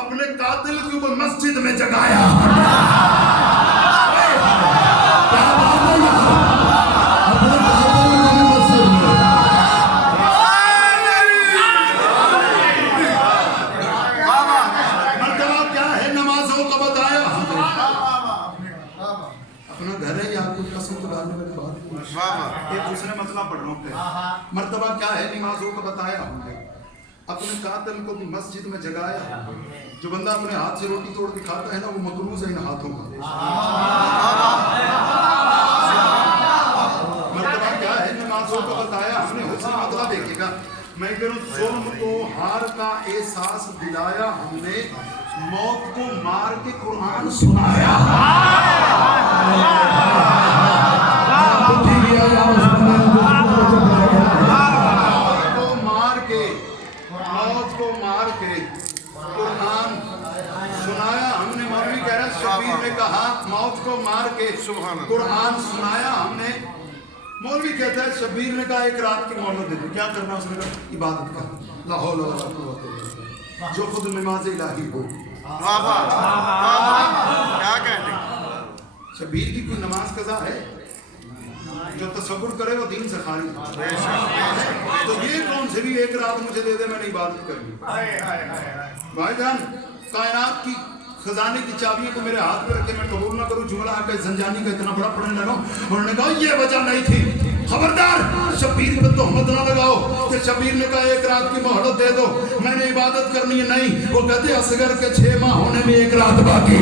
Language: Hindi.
अपने कातिल को मस्जिद में जगाया। मर्तबा क्या है, नमाजों का बताया। अपना घर है या कुछ कसम तो डालने वाली बात एक दूसरे मसला पढ़ लो। मर्तबा क्या है, नमाजों का बताया हमने। अपने कातिल को भी मस्जिद में जगाया। जो बंदा अपने हाथ से रोटी तोड़ के खाता है ना, वो मकरूज है इन हाथों का। मर्तबा क्या है, नमाजों को बताया हमने। हुस्न मतलब देखिएगा, मैं कह रहा हूँ, जुल्म को हार का एहसास दिलाया हमने। मौत को मार के कुरान सुनाया। मौत को मार के कुरान सुनाया हमने। मौलवी कह रहा है, शबीर ने कहा मौत को मार के कुरान सुनाया हमने। मौलवी कहता है, शबीर ने कहा एक रात की मोहलत दे दो। क्या करना, उसने कहा इबादत कर। लाहौल वला कुव्वत इल्ला बिल्लाह। जो खुद नमाज इलाही हो। क्या कहते हैं, शबीर की कोई नमाज कज़ा है? जो तसव्वुर करे वो दीन से खारिज। तो ये कौन से भी एक रात मुझे दे दे, मैंने इबादत करनी। भाईजान, कायनात की खजाने की चाबियों को मेरे हाथ में रखे मैं कबूल ना करूं। जुमला आकर जंजानी का इतना बड़ा पढ़ने लगा। उन्होंने कहा ये वजह नहीं थी। खबरदार शबीर पे तोहमत ना लगाओ कि शबीर ने कहा एक रात की मोहलत दे दो, मैंने इबादत करनी है। नहीं, वो कहते असगर के 6 माह होने में एक रात बाकी।